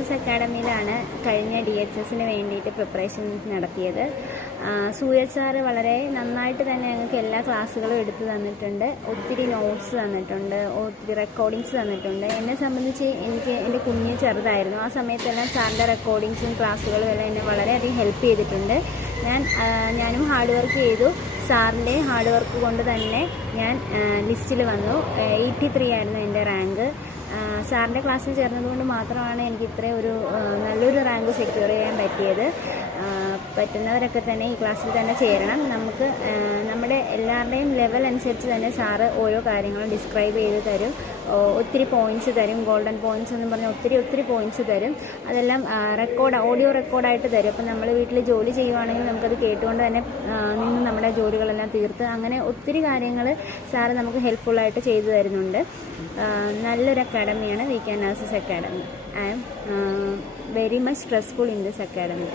Nurses അക്കാഡമിയിലാണ് കഴിഞ്ഞ DHSന് വേണ്ടിയിട്ട് preparation നടത്തിയത്. സൂരജ് സാറ് വളരെ നന്നായിട്ട് തന്നെ ഞങ്ങൾക്ക് എല്ലാ ക്ലാസ്സുകളും എടുത്തു തന്നിട്ടുണ്ട്. ഒത്തിരി നോട്ട്സ് തന്നിട്ടുണ്ട്, ഒത്തിരി റെക്കോർഡിങ്സ് തന്നിട്ടുണ്ട്. എന്നെ സംബന്ധിച്ച് എൻ്റെ കുഞ്ഞ് ചെറുതായിരുന്നു. ആ സമയത്തെല്ലാം സാറിൻ്റെ റെക്കോർഡിങ്സും ക്ലാസ്സുകളും എല്ലാം എന്നെ വളരെയധികം ഹെൽപ്പ് ചെയ്തിട്ടുണ്ട്. ഞാനും ഹാർഡ് വർക്ക് ചെയ്തു. സാറിൻ്റെ ഹാർഡ് വർക്ക് കൊണ്ട് തന്നെ ഞാൻ ലിസ്റ്റിൽ വന്നു. 83 ആയിരുന്നു എൻ്റെ റാങ്ക്. സാറിൻ്റെ ക്ലാസ്സിൽ ചേർന്നതുകൊണ്ട് മാത്രമാണ് എനിക്ക് ഇത്രയും നല്ലൊരു റാങ്ക് സെക്യൂർ ചെയ്യാൻ പറ്റിയത്. പറ്റുന്നവരൊക്കെ തന്നെ ഈ ക്ലാസ്സിൽ തന്നെ ചേരണം. നമുക്ക് നമ്മുടെ എല്ലാവരുടെയും ലെവൽ അനുസരിച്ച് തന്നെ സാറ് ഓരോ കാര്യങ്ങളും ഡിസ്ക്രൈബ് ചെയ്ത് തരും. ഒത്തിരി പോയിൻറ്റ്സ് തരും. ഗോൾഡൻ പോയിൻറ്റ്സ് എന്ന് പറഞ്ഞാൽ ഒത്തിരി പോയിൻറ്റ്സ് തരും. അതെല്ലാം ഓഡിയോ റെക്കോർഡായിട്ട് തരും. അപ്പം നമ്മൾ വീട്ടിൽ ജോലി ചെയ്യുവാണെങ്കിൽ നമുക്കത് കേട്ടുകൊണ്ട് തന്നെ നിന്ന് നമ്മുടെ ജോലികളെല്ലാം തീർത്ത് അങ്ങനെ ഒത്തിരി കാര്യങ്ങൾ സാറ് നമുക്ക് ഹെൽപ്ഫുള്ളായിട്ട് ചെയ്തു തരുന്നുണ്ട്. നല്ലൊരു അക്കാഡമിയാണ് VK Nurses Academy. I am very much stressful in this academy.